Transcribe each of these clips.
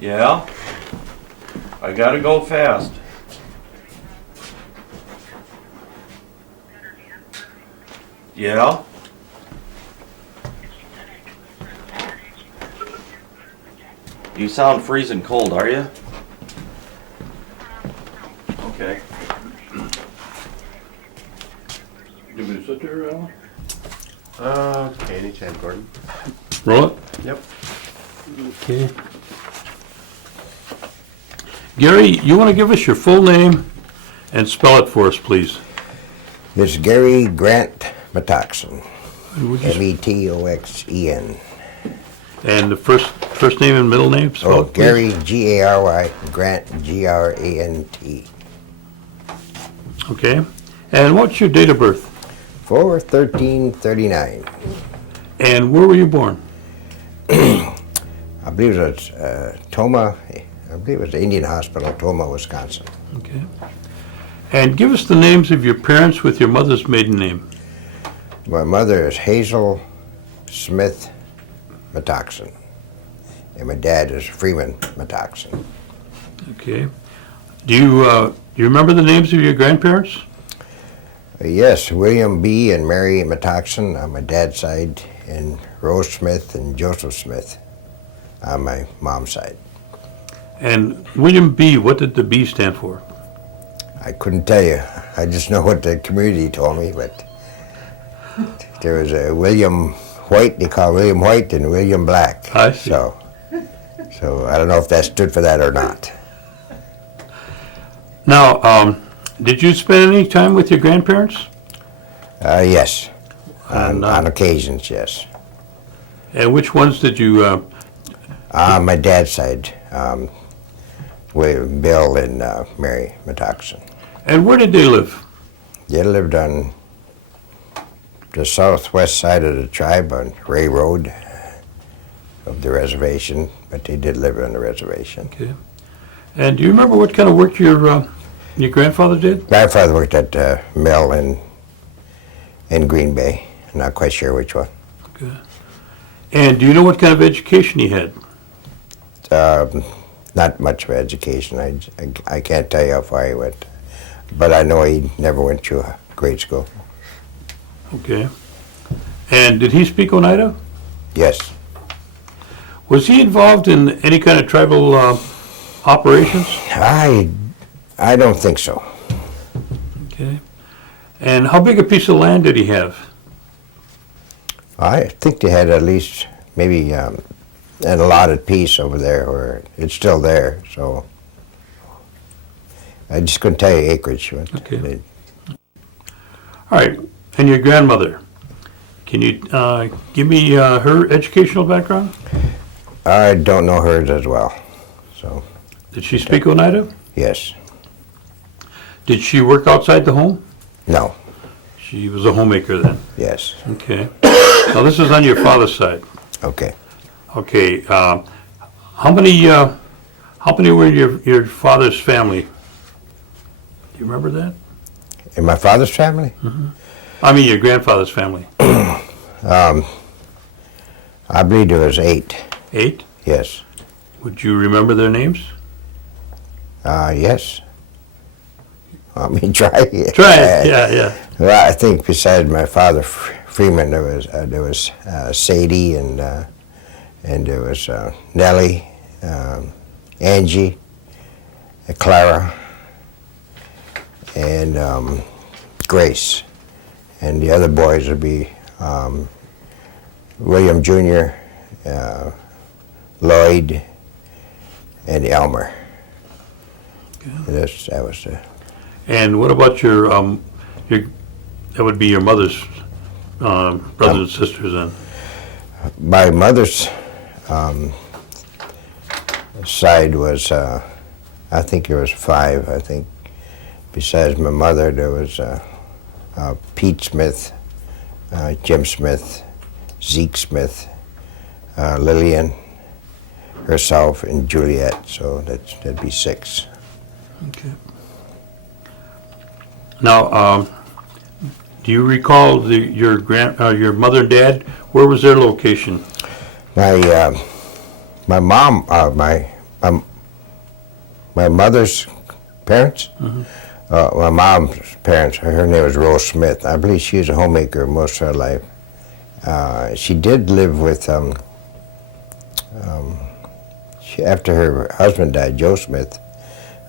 Yeah? I gotta go fast. Yeah? You sound freezing cold, are you? Okay. You want me to sit there, Alan? Okay, anytime, Gordon. Roll it. Yep. Okay. Gary, you want to give us your full name and spell it for us, please? It's Gary Grant Metoxen, Would you Metoxen. And the first name and middle name? spell Oh, it, please? Gary, Gary, Grant, Grant. Okay. And what's your date of birth? 4/13/39. And where were you born? I believe it was Toma. I believe it was the Indian Hospital, Toma, Wisconsin. Okay. And give us the names of your parents with your mother's maiden name. My mother is Hazel Smith Metoxen, and my dad is Freeman Metoxen. Okay. Do you remember the names of your grandparents? Yes, William B. and Mary Metoxen on my dad's side, and Rose Smith and Joseph Smith on my mom's side. And William B., what did the B stand for? I couldn't tell you. I just know what the community told me, but there was a William White, they call William White, and William Black. I see. So I don't know if that stood for that or not. Now, did you spend any time with your grandparents? Yes, And, on occasions, yes. And which ones did you, On my dad's side, with Bill and Mary Metoxen. and where did they live? They lived on the southwest side of the tribe on Ray Road of the reservation, but they did live on the reservation. Okay. And do you remember what kind of work your grandfather did? Grandfather worked at mill in Green Bay. I'm not quite sure which one. Okay. And do you know what kind of education he had? Not much of education. I can't tell you how far he went, but I know he never went to a grade school. Okay. And did he speak Oneida? Yes, Was he involved in any kind of tribal operations? I don't think so. Okay. And how big a piece of land did he have? I think they had at least maybe an allotted piece over there, or it's still there. So I just couldn't tell you acreage. But Okay. All right. And your grandmother, can you give me her educational background? I don't know hers as well. So Did she speak Oneida? yes, Did she work outside the home? no, She was a homemaker then. yes, Okay. Now this is on your father's side. okay. Okay. How many were in your father's family? Do you remember that? In my father's family, I mean your grandfather's family. I believe there was 8. 8? Yes, Would you remember their names? yes. I mean, try it. Try it. Yeah. Well, I think besides my father Freeman, there was Sadie and there was Nellie, Angie, Clara, and Grace, and the other boys would be William Jr., Lloyd, and Elmer. That was the. And what about your that would be your mother's brothers and sisters then? My mother's side was, I think there was 5. I think besides my mother, there was Pete Smith, Jim Smith, Zeke Smith, Lillian, herself, and Juliet. So that'd be 6. Okay. Now, do you recall your mother and dad? Where was their location? My mom, my my mother's parents? My mom's parents, her name was Rose Smith. I believe she was a homemaker most of her life. She did live with, after her husband died, Joe Smith,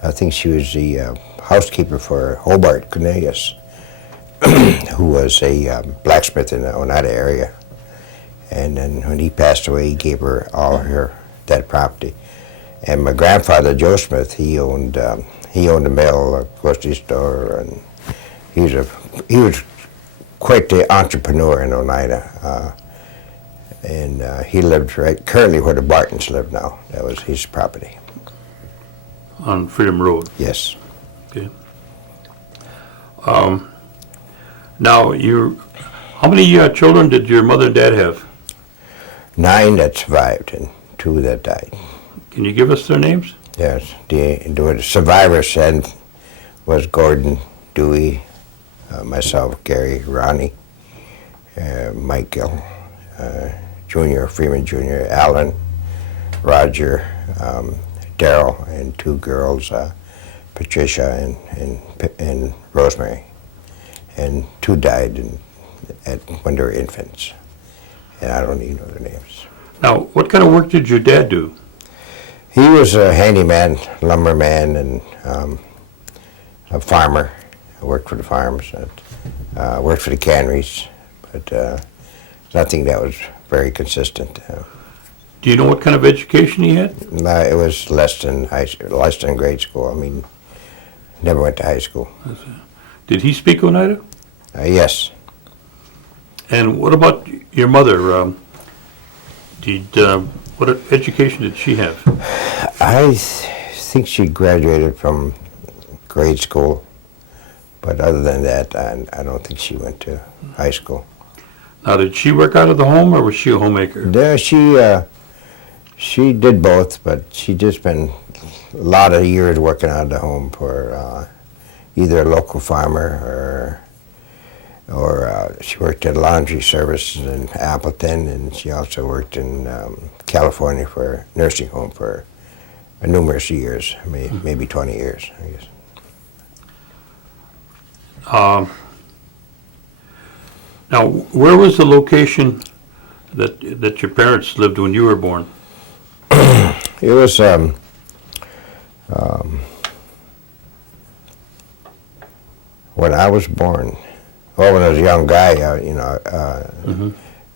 I think she was the housekeeper for Hobart Cornelius, who was a blacksmith in the Oneida area. And then when he passed away, he gave her all that property. And my grandfather, Joe Smith, he owned a mill, a grocery store, and he was quite the entrepreneur in Oneida. And he lived currently where the Bartons live now. That was his property. On Freedom Road. Yes. Okay. Now, how many children did your mother and dad have? 9 that survived and 2 that died. Can you give us their names? Yes. The survivors was Gordon, Dewey, myself, Gary, Ronnie, Michael, Jr., Freeman Jr., Alan, Roger, Daryl, and 2 girls, Patricia and Rosemary. And 2 died when they were infants. And I don't even know their names. Now, what kind of work did your dad do? He was a handyman, lumberman, and a farmer. I worked for the farms, worked for the canneries, but nothing that was very consistent. Do you know what kind of education he had? It was less than grade school. I mean, never went to high school. Did he speak Oneida? Yes. And what about your mother? What education did she have? I think she graduated from grade school, but other than that, I don't think she went to high school. Now, did she work out of the home, or was she a homemaker? Yeah, she did both, but she just spent a lot of years working out of the home for either a local farmer or she worked at laundry services in Appleton, and she also worked in California for a nursing home for numerous years, maybe 20 years, I guess. Now, where was the location that your parents lived when you were born? It was when I was born. Well, when I was a young guy,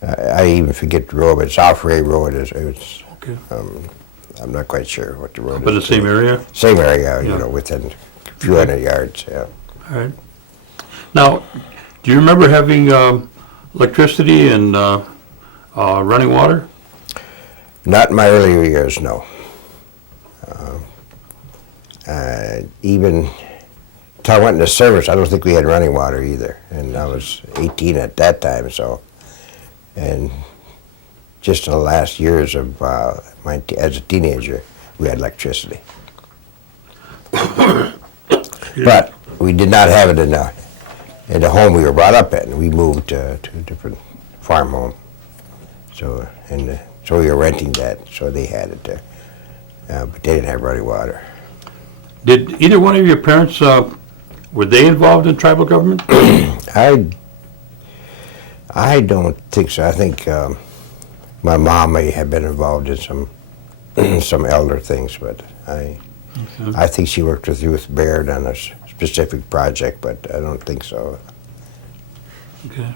I even forget the road, but South Ray Road is. Okay. I'm not quite sure what the road is. But the same area? Same area, Yeah. within a few hundred yards. Yeah. All right. Now, do you remember having electricity and running water? Not in my earlier years, no. Even until I went into service, I don't think we had running water either. And I was 18 at that time, so. And just in the last years of as a teenager, we had electricity. But we did not have it in the home we were brought up in. We moved to a different farm home. So we were renting that, so they had it there. But they didn't have running water. Did either one of your parents, were they involved in tribal government? I don't think so. I think my mom may have been involved in some elder things, but I think she worked with Ruth Baird on a specific project, but I don't think so. Okay.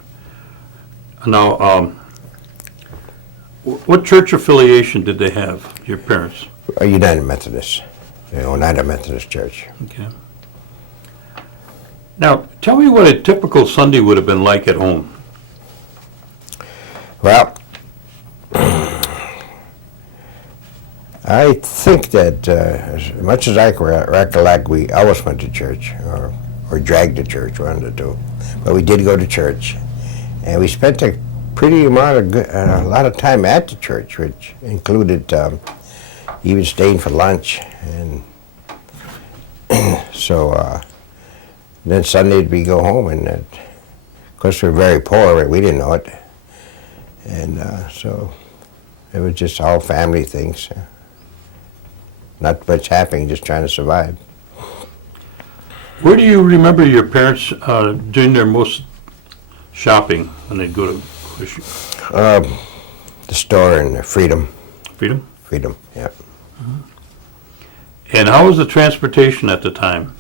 Now, what church affiliation did they have, your parents? A United Methodist, Oneida Methodist Church. Okay. Now, tell me what a typical Sunday would have been like at home. Well, I think that as much as I can recollect, we always went to church or dragged to church, one of the two. But we did go to church, and we spent a lot of time at the church, which included even staying for lunch. And so then Sunday we go home, and of course we're very poor, we didn't know it. And so it was just all family things. not much happening, just trying to survive. Where do you remember your parents doing their most shopping when they'd go to The store in Freedom. Freedom? Freedom, yeah. And how was the transportation at the time?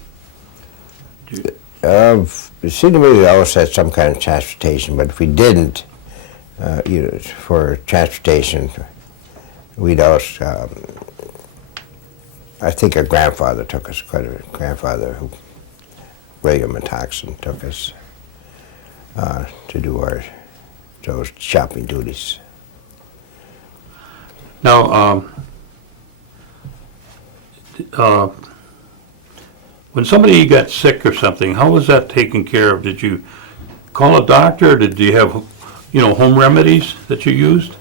It seemed to me we always had some kind of transportation, but if we didn't, for transportation, we'd always, I think our grandfather took us, William Metoxen took us to do those shopping duties. Now, when somebody got sick or something, how was that taken care of? Did you call a doctor, or did you have, home remedies that you used?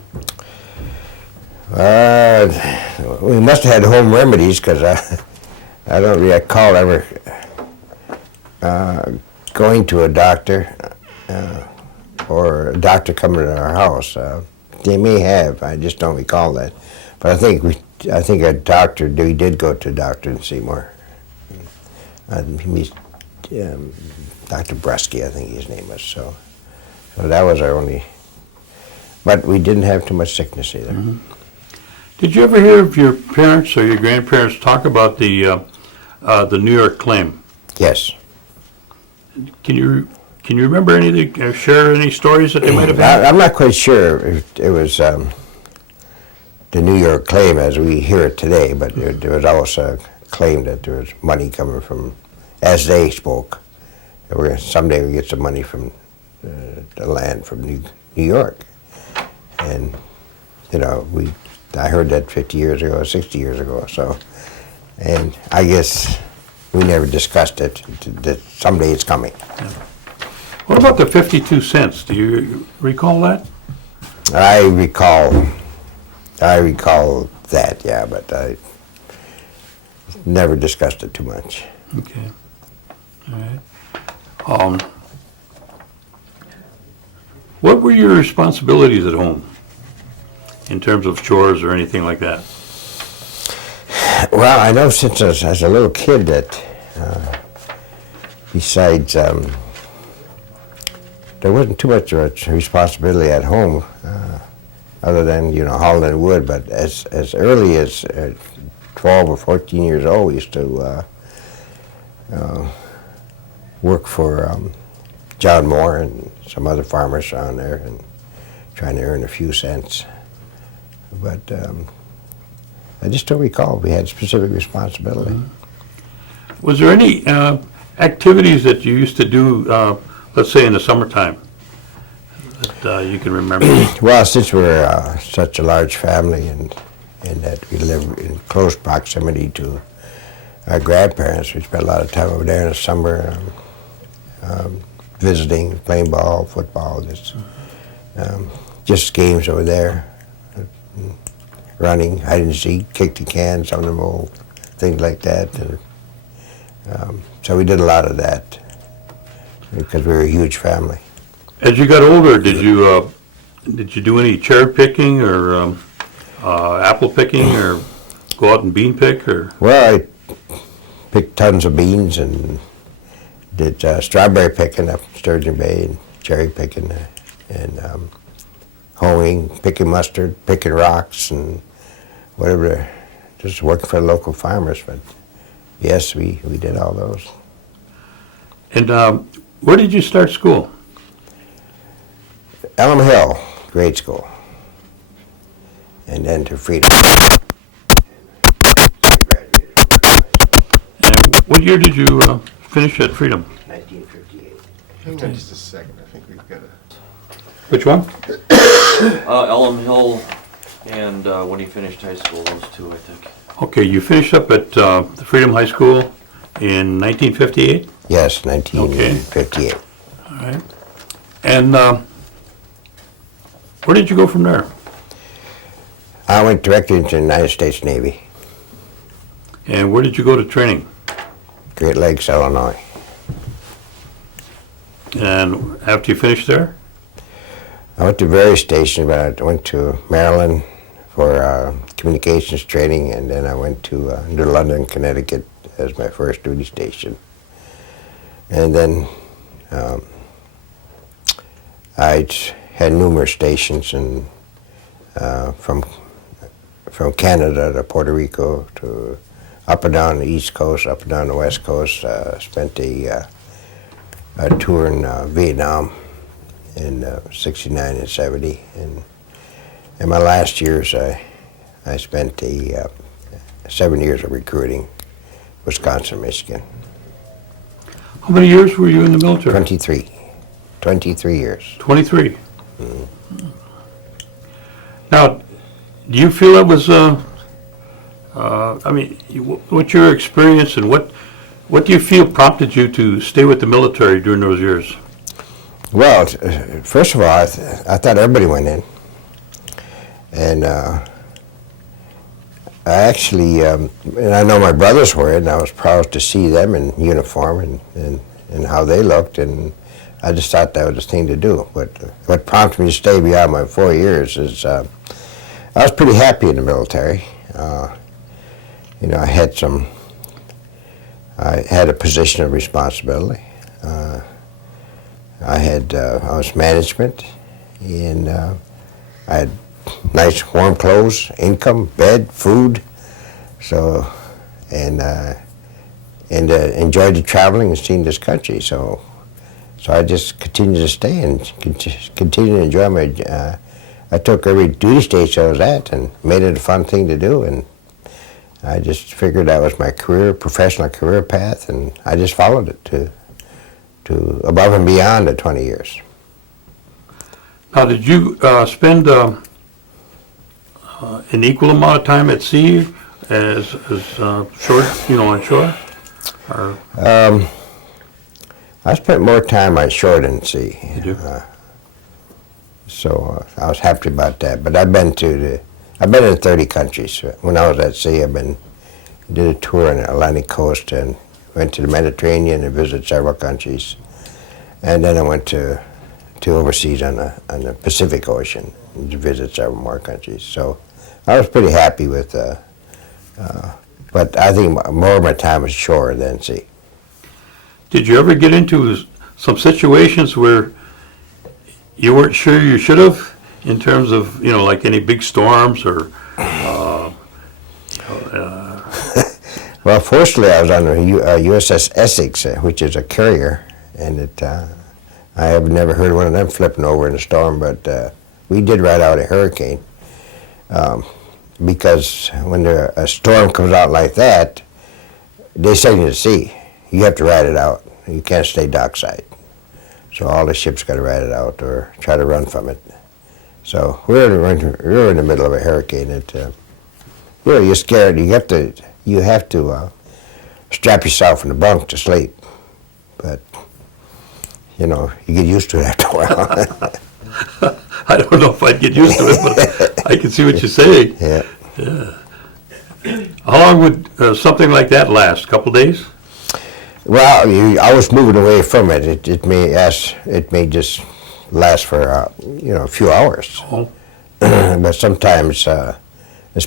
We must have had home remedies, because I don't recall ever going to a doctor or a doctor coming to our house. They may have, I just don't recall that. But I think we did go to a doctor in Seymour. Dr. Bresky, I think his name was. So that was our only. But we didn't have too much sickness either. Mm-hmm. Did you ever hear of your parents or your grandparents talk about the New York claim? Yes. Can you remember anything? Share any stories that they might have had? I'm not quite sure if it was the New York claim as we hear it today, but there was also a claim that there was money coming from, as they spoke, that someday we get some money from the land from New York. And, I heard that 50 years ago, 60 years ago, so, and I guess we never discussed it, that someday it's coming. Yeah. What about the 52 cents? Do you recall that? I recall that, yeah, but I never discussed it too much. Okay. All right. What were your responsibilities at home in terms of chores or anything like that? Well, I know since as a little kid that besides, there wasn't too much responsibility at home other than, hauling wood, but as early as 12 or 14 years old, we used to work for John Moore and some other farmers around there and trying to earn a few cents. But I just don't recall we had specific responsibility. Mm-hmm. Was there any activities that you used to do, let's say in the summertime, that you can remember? Well, since we're such a large family and that we live in close proximity to our grandparents, we spent a lot of time over there in the summer visiting, playing ball, football, just games over there, running, hide and seek, kick the can, some of them old things like that. And, so we did a lot of that because we were a huge family. As you got older, did you do any cherry picking or apple picking or go out and bean pick or? Well, I picked tons of beans and did strawberry picking up in Sturgeon Bay and cherry picking and hoeing, picking mustard, picking rocks and whatever, just working for the local farmers. But yes, we did all those. And where did you start school? Elm Hill, grade school, and then to Freedom. And what year did you finish at Freedom? 1958. Hang on just a second. I think we've got a. Which one? Elm Hill and when he finished high school, those two, I think. Okay, you finished up at the Freedom High School in 1958? Yes, 1958. All right. And where did you go from there? I went directly into the United States Navy, And where did you go to training? Great Lakes, Illinois. And after you finished there? I went to various stations, but I went to Maryland for communications training, and then I went to New London, Connecticut as my first duty station. And then I had numerous stations in, from Canada to Puerto Rico to up and down the East Coast, up and down the West Coast. Spent a tour in Vietnam in 69 and 70. And in my last years, I spent 7 years of recruiting, Wisconsin, Michigan. How many years were you in the military? 23 years. 23. Now, do you feel it was, I mean, what's your experience and what do you feel prompted you to stay with the military during those years? Well, first of all, I thought everybody went in. And I actually, and I know my brothers were, and I was proud to see them in uniform and how they looked, and I just thought that was the thing to do. But what prompted me to stay beyond my 4 years is I was pretty happy in the military. You know, I had a position of responsibility. I was management, and I had nice warm clothes, income, bed, food. So, and enjoyed the traveling and seeing this country. So I just continued to stay and continue to enjoy my. I took every duty station I was at and made it a fun thing to do, and I just figured that was my professional career path, and I just followed it to above and beyond the 20 years. Now, did you spend an equal amount of time at sea as short, on shore? Or? I spent more time on shore than sea. Did you? So I was happy about that. But I've been in 30 countries. When I was at sea, did a tour on the Atlantic coast and went to the Mediterranean and visited several countries. And then I went to overseas on the Pacific Ocean and visit several more countries. So I was pretty happy with, but I think more of my time was shore than sea. Did you ever get into some situations where you weren't sure you should have, in terms of, like any big storms or? Well, fortunately, I was on a USS Essex, which is a carrier, and I have never heard of one of them flipping over in a storm, but we did ride out a hurricane. Because when a storm comes out like that, they send you to sea. You have to ride it out. You can't stay dockside. So all the ships got to ride it out or try to run from it. So we were in the middle of a hurricane. You're scared. You have to strap yourself in the bunk to sleep. But you get used to it after a while. I don't know if I'd get used to it, but I can see what you're saying. Yeah. How long would something like that last? A couple days? Well, I was moving away from it. It may just last for a few hours. Oh. But sometimes, but a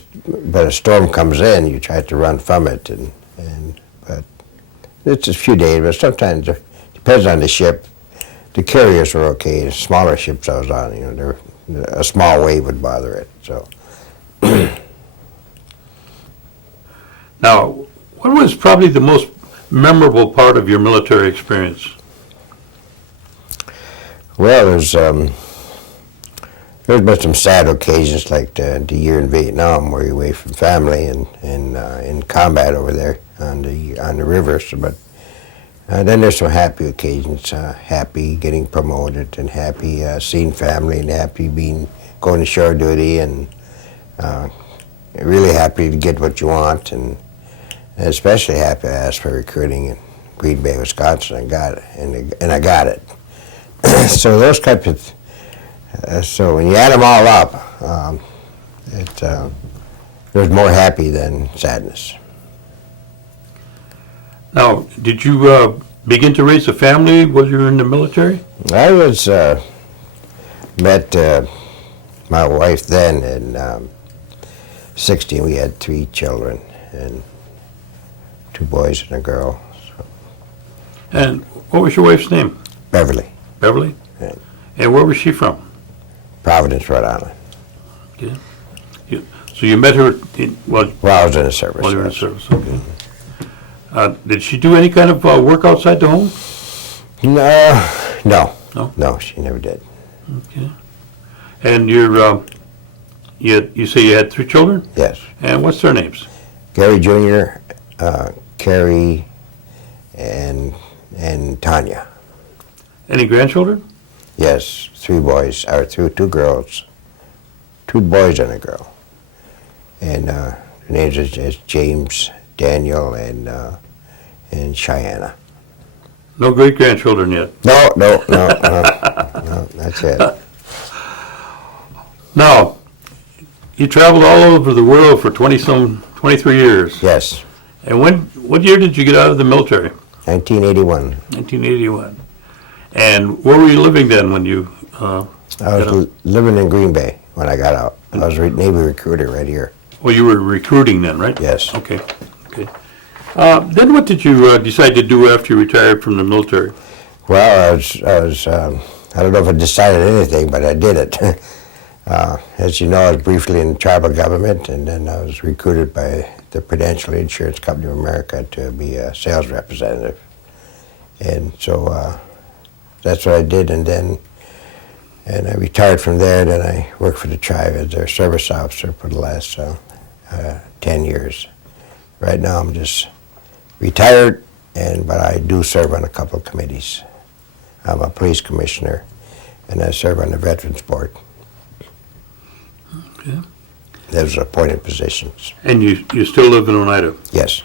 storm comes in, you try to run from it, but it's a few days. But sometimes it depends on the ship. The carriers were okay. The smaller ships I was on, a small wave would bother it. So. Now, what was probably the most memorable part of your military experience? Well, there's been some sad occasions, like the year in Vietnam, where you're away from family and in combat over there on the rivers. But then there's some happy occasions, happy getting promoted, and happy seeing family, and happy going to shore duty, and really happy to get what you want, and especially happy I asked for recruiting in Green Bay, Wisconsin. I got it, and I got it. So those types of, so when you add them all up, there's more happy than sadness. Now, did you begin to raise a family while you were in the military? I was met my wife then in 60, we had 3 children, and 2 boys and a girl. So, And what was your wife's name? Beverly, Beverly? Yeah. And where was she from? Providence, Rhode Island. Okay. So you met her, well, Well, I was in the service. while you were in yes. service, okay. Did she do any kind of work outside the home? No, No? no, she never did. Okay. And you say you had 3 children? Yes. And what's their names? Gary Jr., Carrie, and Tanya. Any grandchildren? Yes, 3 boys, or 2 girls. 2 boys and a girl. And their names is James, Daniel, and Cheyenne. No great-grandchildren yet? No, that's it. Now, you traveled all over the world for 23 years. Yes, And what year did you get out of the military? 1981. 1981. And where were you living then when you I got out? was living in Green Bay when I got out. I was a Navy recruiter right here. Well, you were recruiting then, right? Yes. Okay, okay. Then what did you decide to do after you retired from the military? Well, I don't know if I decided anything, but I did it. As you know, I was briefly in tribal government, and then I was recruited by the Prudential Insurance Company of America to be a sales representative. And so that's what I did, and I retired from there, and then I worked for the tribe as their service officer for the last 10 years. Right now I'm just retired, but I do serve on a couple of committees. I'm a police commissioner, and I serve on the Veterans Board. Okay. Those are appointed positions. And you still live in Oneida. Yes.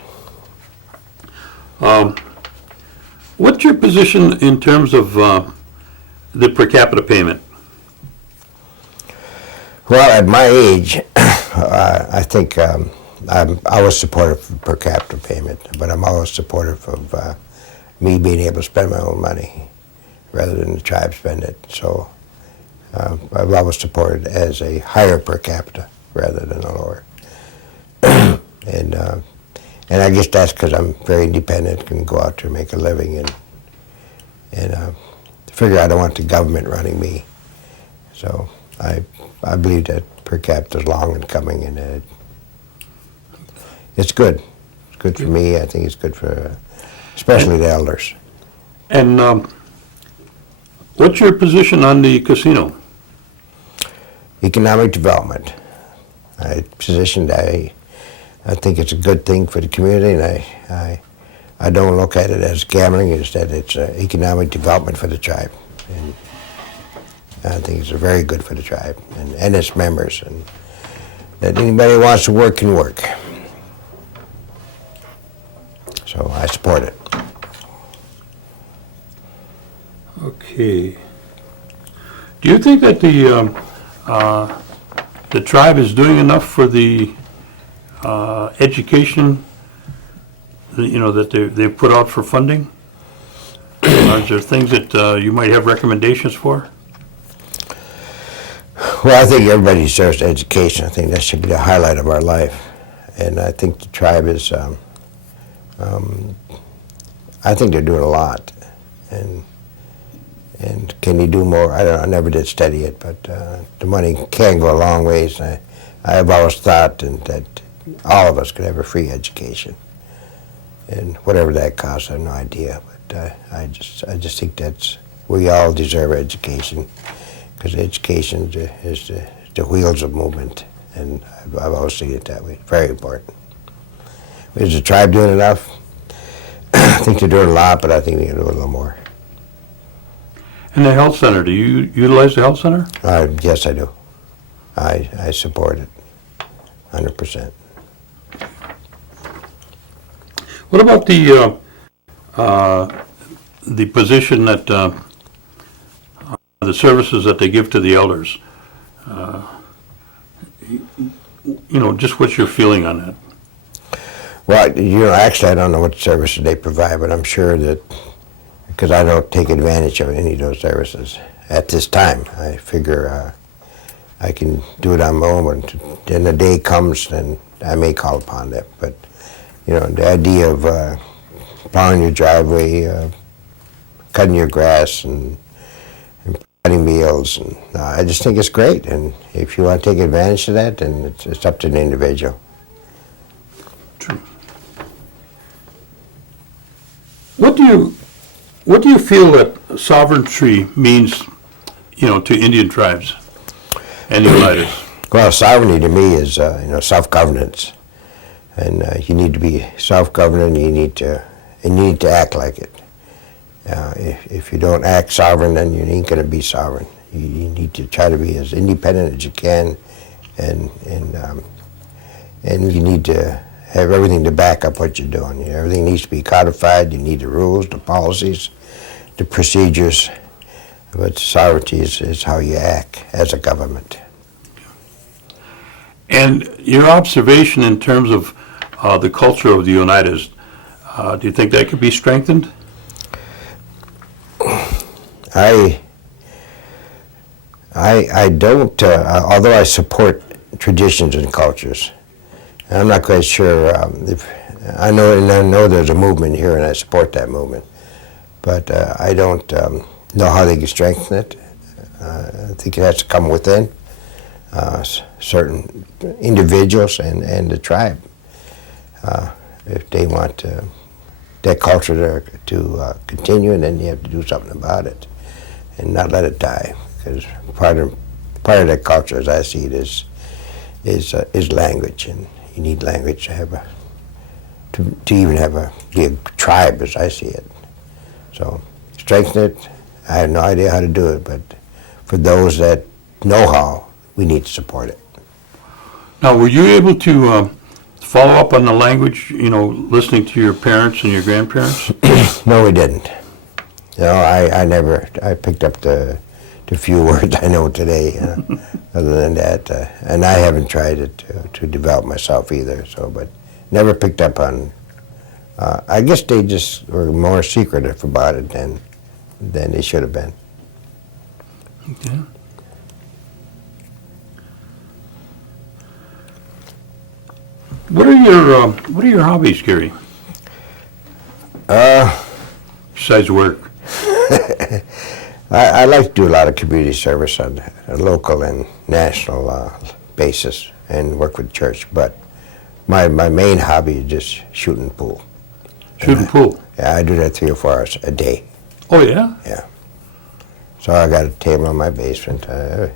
What's your position in terms of the per capita payment? Well, at my age, I think I'm always supportive of per capita payment, but I'm always supportive of me being able to spend my own money rather than the tribe spend it. So I've always supported as a higher per capita rather than a lower. And I guess that's because I'm very independent, can go out there and make a living, and figure I don't want the government running me. So I believe that per capita is long and coming, and it's good. It's good for me. I think it's good for especially the elders. And what's your position on the casino? Economic development. I think it's a good thing for the community, and I don't look at it as gambling. Instead, it's economic development for the tribe. And I think it's very good for the tribe and its members, and that anybody who wants to work can work. So I support it. Okay. Do you think that the tribe is doing enough for the education, that they've put out for funding? Are there things that you might have recommendations for? Well, I think everybody deserves education. I think that should be the highlight of our life. And I think the tribe is, I think they're doing a lot. And can you do more? I don't know, I never did study it, but the money can go a long ways. I have always thought that all of us could have a free education. And whatever that costs, I have no idea. But I just think we all deserve education, because education is the wheels of movement, and I've always seen it that way. Very important. Is the tribe doing enough? I think they're doing a lot, but I think they can do a little more. And the health center, do you utilize the health center? Yes, I do. I support it, 100%. What about the position that the services that they give to the elders? Just what's your feeling on that? Well, actually, I don't know what services they provide, but I'm sure that, because I don't take advantage of any of those services at this time. I figure I can do it on my own. Then the day comes, then I may call upon them. But the idea of plowing your driveway, cutting your grass, and cutting meals, and I just think it's great. And if you want to take advantage of that, then it's up to the individual. True. What do you feel that sovereignty means, to Indian tribes and the Oneidas? Well, sovereignty to me is self-governance, and you need to be self-governant. You need to act like it. If you don't act sovereign, then you ain't going to be sovereign. You need to try to be as independent as you can, and you need to have everything to back up what you're doing. Everything needs to be codified. You need the rules, the policies, the procedures. But sovereignty is how you act as a government. And your observation in terms of the culture of the Oneidas, do you think that could be strengthened? I don't, although I support traditions and cultures. I'm not quite sure if I know there's a movement here, and I support that movement, but I don't know how they can strengthen it. I think it has to come within certain individuals and the tribe if they want that culture to continue, and then you have to do something about it and not let it die, because part of that culture, as I see it, is language, and you need language to have be a tribe, as I see it. So strengthen it. I have no idea how to do it, but for those that know how, we need to support it. Now, were you able to follow up on the language, listening to your parents and your grandparents? No, we didn't. I picked up the few words I know today. Other than that, and I haven't tried it to develop myself either. But never picked up on. I guess they just were more secretive about it than they should have been. Okay. What are your hobbies, Gary? Besides work. I like to do a lot of community service on a local and national basis, and work with church. But my main hobby is just shooting pool. Shooting pool? Yeah, I do that 3 or 4 hours a day. Oh, yeah? Yeah. So I got a table in my basement. I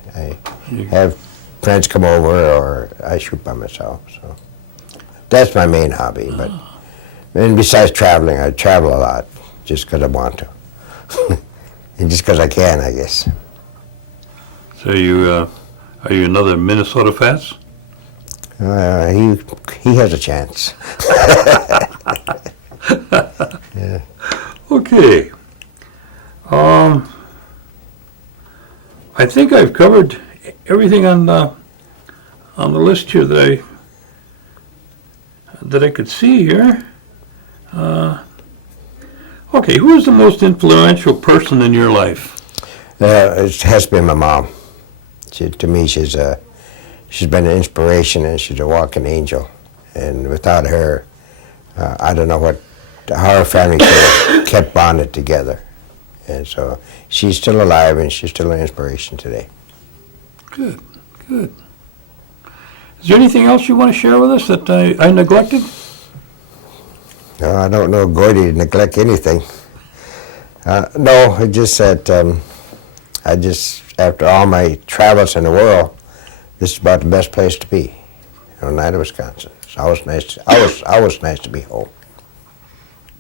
have friends come over, or I shoot by myself. So that's my main hobby. But and besides traveling, I travel a lot just because I want to, and just because I can, I guess. So are you another Minnesota Fats? He has a chance. Yeah. Okay. I think I've covered everything on the list here that I could see here. Okay, who is the most influential person in your life? It has been my mom. To me, she's been an inspiration, and she's a walking angel. And without her, I don't know how our family kept bonded together. And so she's still alive, and she's still an inspiration today. Good, good. Is there anything else you want to share with us that I neglected? No, I don't know Gordy to neglect anything. No, it's just that after all my travels in the world, this is about the best place to be, in Oneida, Wisconsin. It's always nice to be home.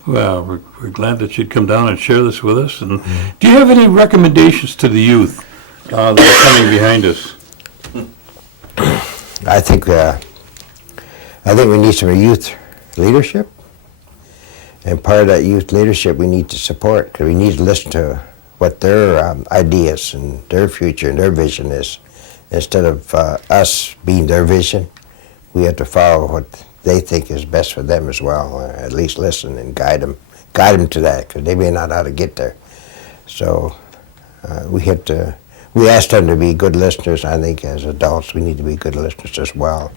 Well, we're glad that you'd come down and share this with us. And do you have any recommendations to the youth that are coming behind us? I think we need some youth leadership, and part of that youth leadership we need to support, because we need to listen to what their ideas and their future and their vision is. Instead of us being their vision, we have to follow what they think is best for them as well, or at least listen and guide them to that, because they may not know how to get there. So we have to we asked them to be good listeners. I think as adults we need to be good listeners as well,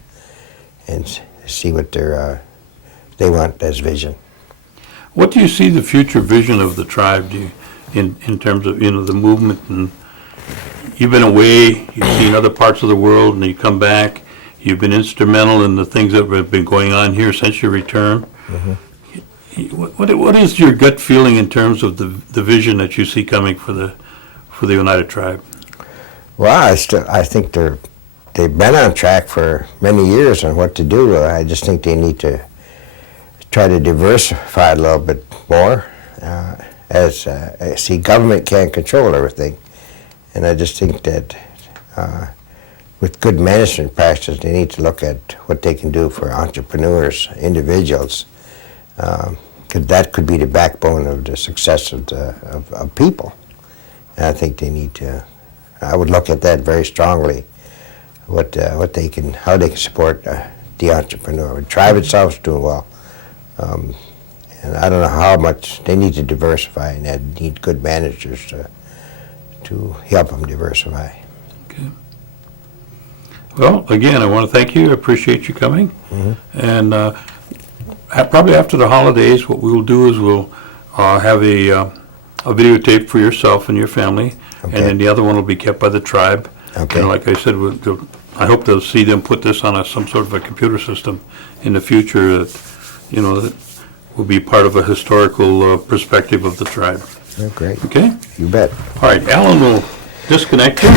and see what they want as vision. What do you see the future vision of the tribe in terms of, the movement? And you've been away, you've seen other parts of the world, and you come back. You've been instrumental in the things that have been going on here since your return. What is your gut feeling in terms of the vision that you see coming for the United Tribe? Well, I think they've been on track for many years on what to do. I just think they need to try to diversify a little bit more. As I see, government can't control everything, and I just think that with good management practices, they need to look at what they can do for entrepreneurs, individuals, because that could be the backbone of the success of people. And I think they need to. I would look at that very strongly. How they can support the entrepreneur. The tribe itself is doing well, and I don't know how much they need to diversify, and they need good managers to help them diversify. Okay. Well, again, I want to thank you. I appreciate you coming. And probably after the holidays, what we will do is we'll have a videotape for yourself and your family, and then the other one will be kept by the tribe. Okay. And like I said, I hope they'll see them put this on some sort of a computer system in the future that, that will be part of a historical perspective of the tribe. Oh, great. Okay? You bet. All right, Alan will disconnect you.